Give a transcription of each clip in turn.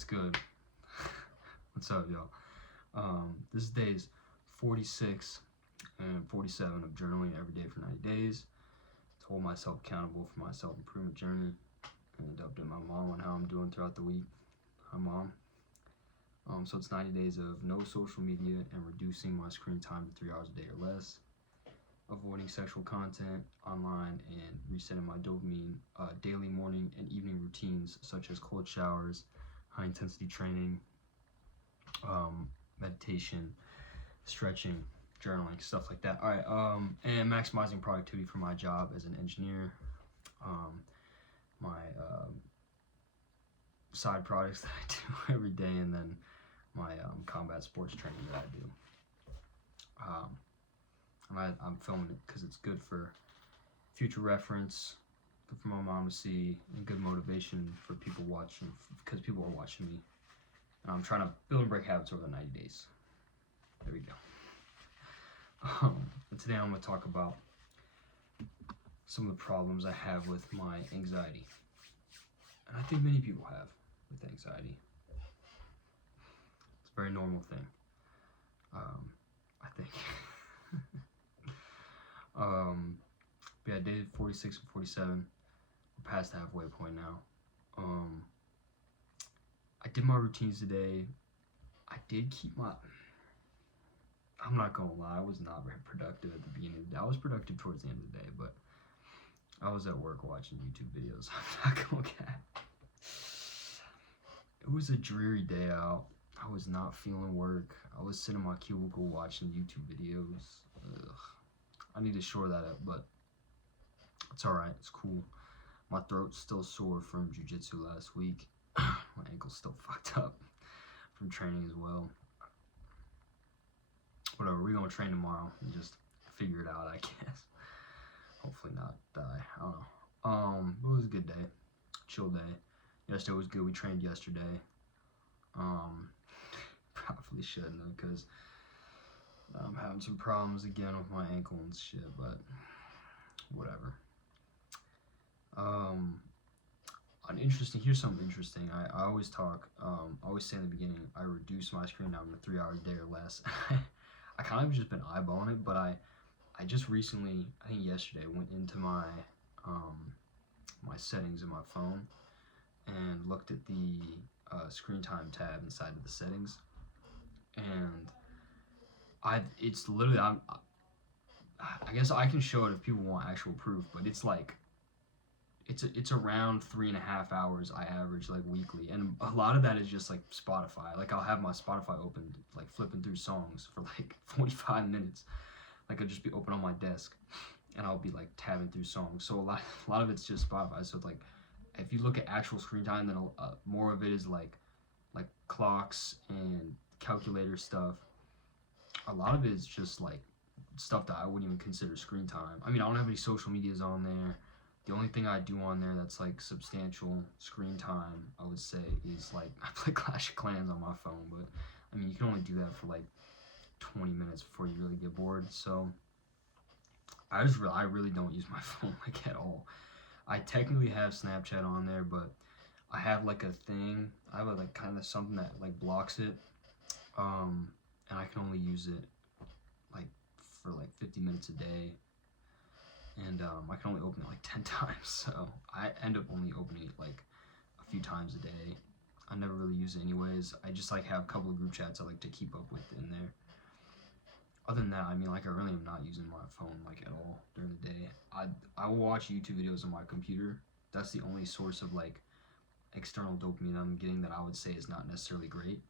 What's good? What's up, y'all? This is days 46 and 47 of journaling every day for 90 days to hold myself accountable for my self-improvement journey and update my mom on how I'm doing throughout the week. Hi, Mom. So it's 90 days of no social media and reducing my screen time to 3 hours a day or less, avoiding sexual content online, and resetting my dopamine daily morning and evening routines such as cold showers, high intensity training, meditation, stretching, journaling, stuff like that. All right, and maximizing productivity for my job as an engineer, my side projects that I do every day, and then my combat sports training that I do. I'm filming it because it's good for future reference, good for my mom to see, and good motivation for people watching, because people are watching me. And I'm trying to build and break habits over the 90 days. There we go. And today I'm going to talk about some of the problems I have with my anxiety. And I think many people have with anxiety. It's a very normal thing, I think. But yeah, I did 46 and 47. We're past the halfway point now. I did my routines today. I did keep my... I'm not gonna lie, I was not very productive at the beginning of the day. I was productive towards the end of the day, but I was at work watching YouTube videos. I'm not gonna cap. It was a dreary day out. I was not feeling work. I was sitting in my cubicle watching YouTube videos. Ugh. I need to shore that up, but it's alright, it's cool. My throat's still sore from jiu-jitsu last week. My ankle's still fucked up from training as well. Whatever, we're gonna train tomorrow and just figure it out, I guess. Hopefully not die, I don't know. It was a good day, chill day. Yesterday was good, we trained yesterday. Probably shouldn't have, because I'm having some problems again with my ankle and shit, but whatever. Here's something interesting. I always talk, always say in the beginning, I reduce my screen time to 3 hours a day or less. I kind of just been eyeballing it, but I just recently, I think yesterday, went into my my settings in my phone and looked at the screen time tab inside of the settings, and it's literally, I guess I can show it if people want actual proof, but it's like, it's around 3.5 hours I average, like, weekly, and a lot of that is just like Spotify. Like, I'll have my Spotify open, like flipping through songs for like 45 minutes. Like, I'll just be open on my desk and I'll be like tabbing through songs. So a lot of it's just Spotify. So it's like, if you look at actual screen time, then more of it is like clocks and calculator stuff. A lot of it is just like stuff that I wouldn't even consider screen time. I mean, I don't have any social medias on there. The only thing I do on there that's like substantial screen time, I would say, is like I play Clash of Clans on my phone, but I mean, you can only do that for like 20 minutes before you really get bored. So I really don't use my phone like at all. I technically have Snapchat on there, but I have like a thing. I have like kind of something that like blocks it, and I can only use it like for like 50 minutes a day. And I can only open it like 10 times, so I end up only opening it like a few times a day. I never really use it anyways. I just like have a couple of group chats I like to keep up with in there. Other than that, I mean, like, I really am not using my phone like at all during the day. I will watch YouTube videos on my computer. That's the only source of like external dopamine I'm getting that I would say is not necessarily great,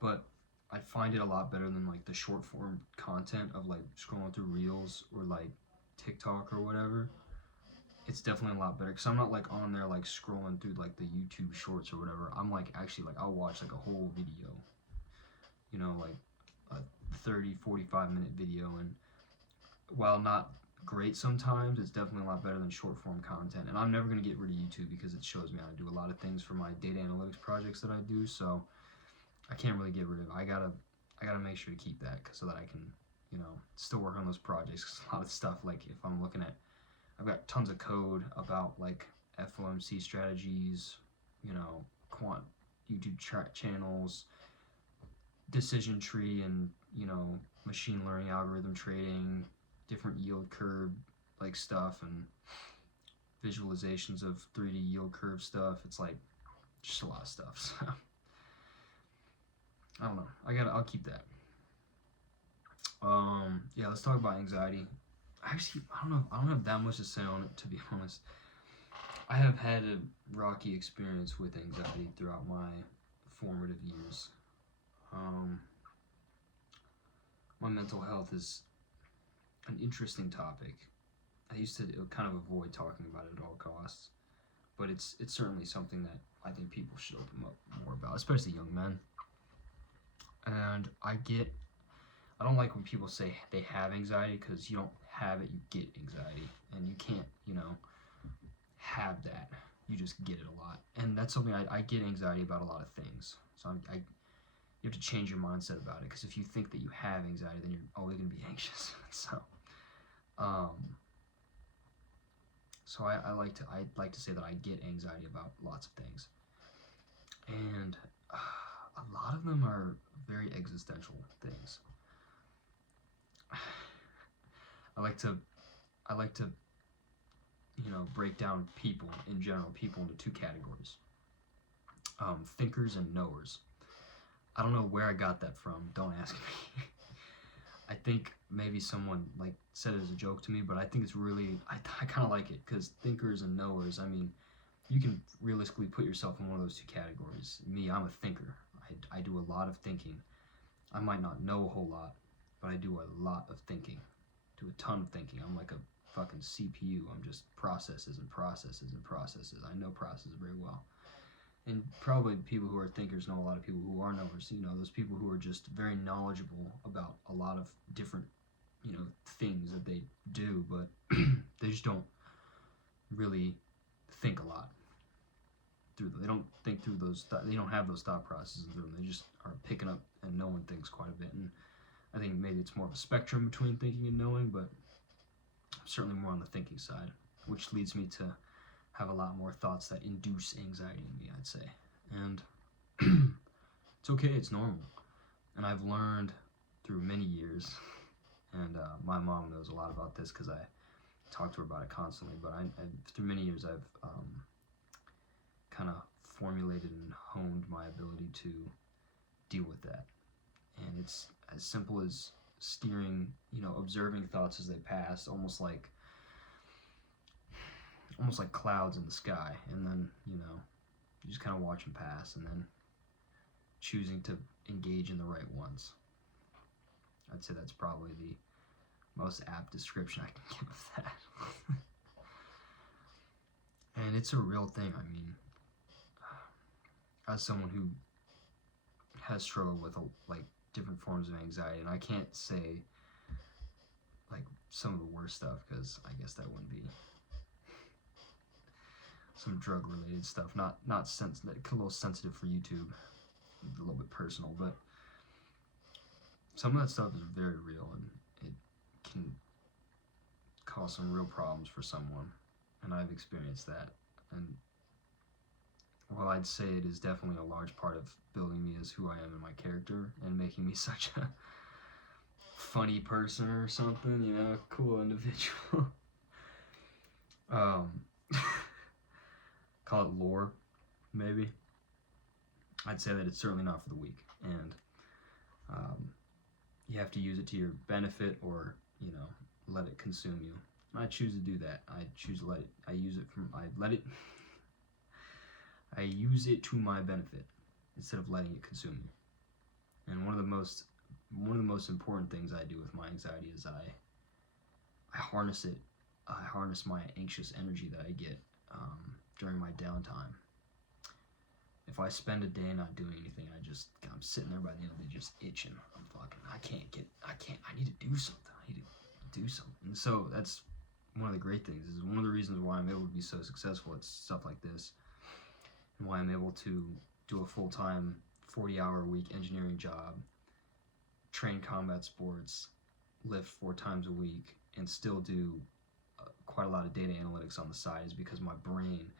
but I find it a lot better than like the short form content of like scrolling through Reels or like TikTok or whatever. It's definitely a lot better because I'm not like on there like scrolling through like the YouTube shorts or whatever. I'm like actually like I'll watch like a whole video, you know, like a 30-45 minute video, and while not great sometimes, it's definitely a lot better than short form content. And I'm never going to get rid of YouTube because it shows me how to do a lot of things for my data analytics projects that I do, so I can't really get rid of it. I gotta make sure to keep that so that I can, you know, still work on those projects. Cause a lot of stuff, like if I'm looking at, I've got tons of code about like FOMC strategies, you know, YouTube channels, decision tree, and machine learning, algorithm trading, different yield curve like stuff, and visualizations of 3D yield curve stuff. It's like just a lot of stuff. So I don't know. I'll keep that. Yeah, let's talk about anxiety. Actually, I don't have that much to say on it, to be honest. I have had a rocky experience with anxiety throughout my formative years. My mental health is an interesting topic. I used to kind of avoid talking about it at all costs, but it's certainly something that I think people should open up more about, especially young men. And I don't like when people say they have anxiety, because you don't have it, you get anxiety, and you can't, have that. You just get it a lot, and that's something I get anxiety about a lot of things. So you have to change your mindset about it, because if you think that you have anxiety, then you're always going to be anxious. So I'd like to say that I get anxiety about lots of things, and a lot of them are very existential things. I like to break down people into two categories: thinkers and knowers. I don't know where I got that from. Don't ask me. I think maybe someone said it as a joke to me, but I think it's really I kind of like it, because thinkers and knowers. I mean, you can realistically put yourself in one of those two categories. Me, I'm a thinker. I do a lot of thinking. I might not know a whole lot, but I do a lot of thinking. Do a ton of thinking. I'm like a fucking CPU. I'm just processes and processes and processes. I know processes very well. And probably people who are thinkers know a lot of people who are knowers. Those people who are just very knowledgeable about a lot of different, things that they do, but they just don't really think a lot through them. They don't think through those. They don't have those thought processes through them. They just are picking up and knowing things quite a bit. And I think maybe it's more of a spectrum between thinking and knowing, but I'm certainly more on the thinking side, which leads me to have a lot more thoughts that induce anxiety in me, I'd say. And it's okay, it's normal. And I've learned through many years, and my mom knows a lot about this because I talk to her about it constantly, but through many years I've kind of formulated and honed my ability to deal with that. And it's as simple as steering, observing thoughts as they pass, almost like clouds in the sky, and then you just kind of watch them pass, and then choosing to engage in the right ones. I'd say that's probably the most apt description I can give of that. And it's a real thing. I mean, as someone who has struggled with different forms of anxiety, and I can't say some of the worst stuff, because I guess that wouldn't be some drug related stuff, not a little sensitive for YouTube, a little bit personal, but some of that stuff is very real, and it can cause some real problems for someone, and I've experienced that. And while I'd say it is definitely a large part of building me as who I am in my character and making me such a funny person or something, cool individual. Call it lore, maybe. I'd say that it's certainly not for the weak, and you have to use it to your benefit, or let it consume you. And I choose to do that. I choose to let it. I use it to my benefit instead of letting it consume me. And one of the most important things I do with my anxiety is I harness it. I harness my anxious energy that I get during my downtime. If I spend a day not doing anything, I'm sitting there by the end of the day just itching. I need to do something. And so that's one of the great things. Is one of the reasons why I'm able to be so successful at stuff like this, and why I'm able to do a full-time 40-hour-a-week engineering job, train combat sports, lift 4 times a week, and still do quite a lot of data analytics on the side, is because my brain,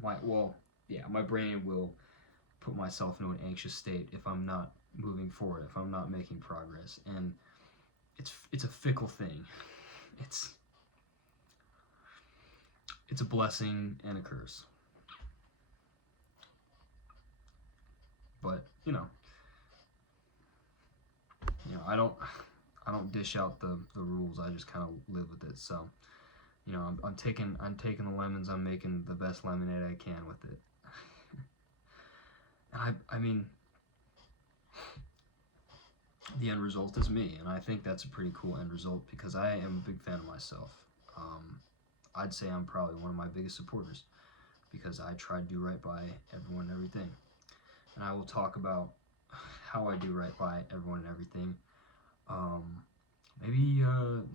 my brain will put myself into an anxious state if I'm not moving forward, if I'm not making progress. And it's a fickle thing. It's a blessing and a curse. But I don't dish out the rules. I just kind of live with it. So I'm taking the lemons. I'm making the best lemonade I can with it. And I mean, the end result is me, and I think that's a pretty cool end result because I am a big fan of myself. I'd say I'm probably one of my biggest supporters because I try to do right by everyone and everything. And I will talk about how I do right by everyone and everything maybe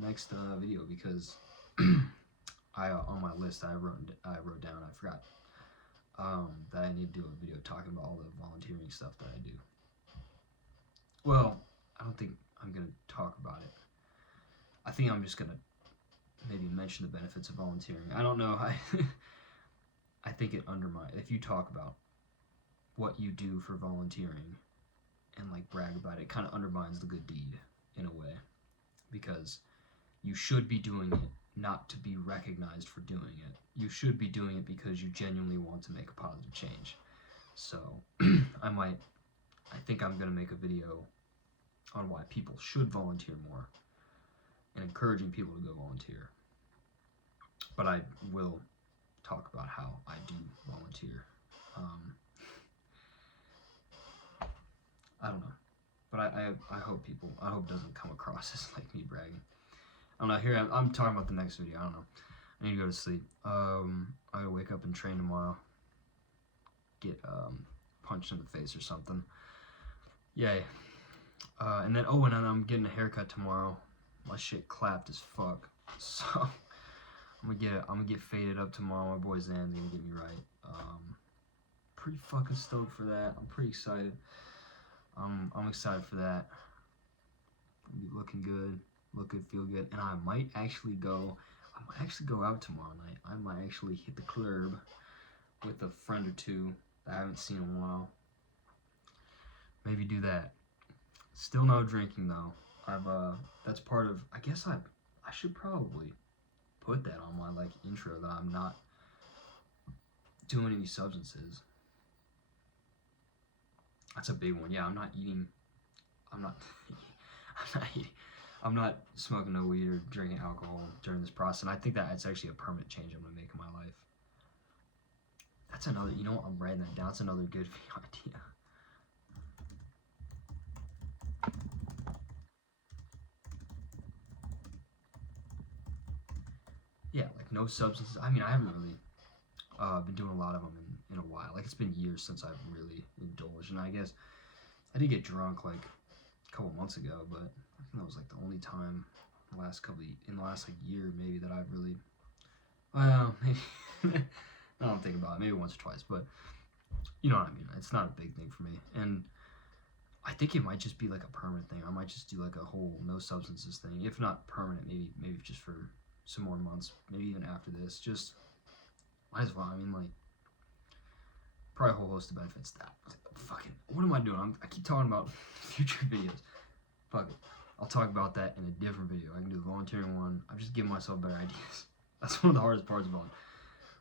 next video, because I on my list I wrote down, I forgot that I need to do a video talking about all the volunteering stuff that I do. Well, I don't think I'm gonna talk about it. I think I'm just gonna maybe mention the benefits of volunteering. I don't know. I think it undermines, if you talk about what you do for volunteering and like brag about it, it kind of undermines the good deed in a way, because you should be doing it not to be recognized for doing it. You should be doing it because you genuinely want to make a positive change. So I think I'm gonna make a video on why people should volunteer more and encouraging people to go volunteer. But I will talk about how I do volunteer. I don't know, but I hope it doesn't come across as like me bragging. I don't know. Here I'm talking about the next video. I don't know. I need to go to sleep. I gotta wake up and train tomorrow. Get punched in the face or something. Yay. And then and then I'm getting a haircut tomorrow. My shit clapped as fuck. So I'm gonna get faded up tomorrow. My boy Zan's gonna get me right. Pretty fucking stoked for that. I'm pretty excited. I'm excited for that. I'll be looking good, look good, feel good, and I might actually go out tomorrow night. I might actually hit the club with a friend or two that I haven't seen in a while. Maybe do that. Still no drinking though. That's part of, I guess I should probably put that on my like intro, that I'm not doing any substances. That's a big one. Yeah, I'm not smoking no weed or drinking alcohol during this process. And I think that it's actually a permanent change I'm gonna make in my life. That's another, you know what, I'm writing that down. That's another good idea. Yeah, like no substances. I mean, I haven't really been doing a lot of them in a while. Like, it's been years since I've really indulged, and I guess I did get drunk like a couple months ago, but I think that was like the only time in the last like year maybe that I've really, well, maybe I don't think about it, maybe once or twice, but you know what I mean. It's not a big thing for me, and I think it might just be like a permanent thing. I might just do like a whole no substances thing, if not permanent, maybe just for some more months, maybe even after this. Just might as well. I mean, like, probably a whole host of benefits. Fucking, what am I doing? I keep talking about future videos. Fuck it. I'll talk about that in a different video. I can do the volunteering one. I'm just giving myself better ideas. That's one of the hardest parts about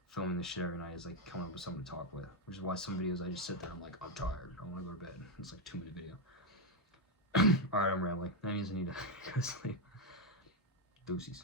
filming this shit every night, is like coming up with something to talk with. Which is why some videos I just sit there, I'm like, I'm tired, I want to go to bed. It's like a 2-minute video. Alright, I'm rambling. That means I need to go to sleep. Deuces.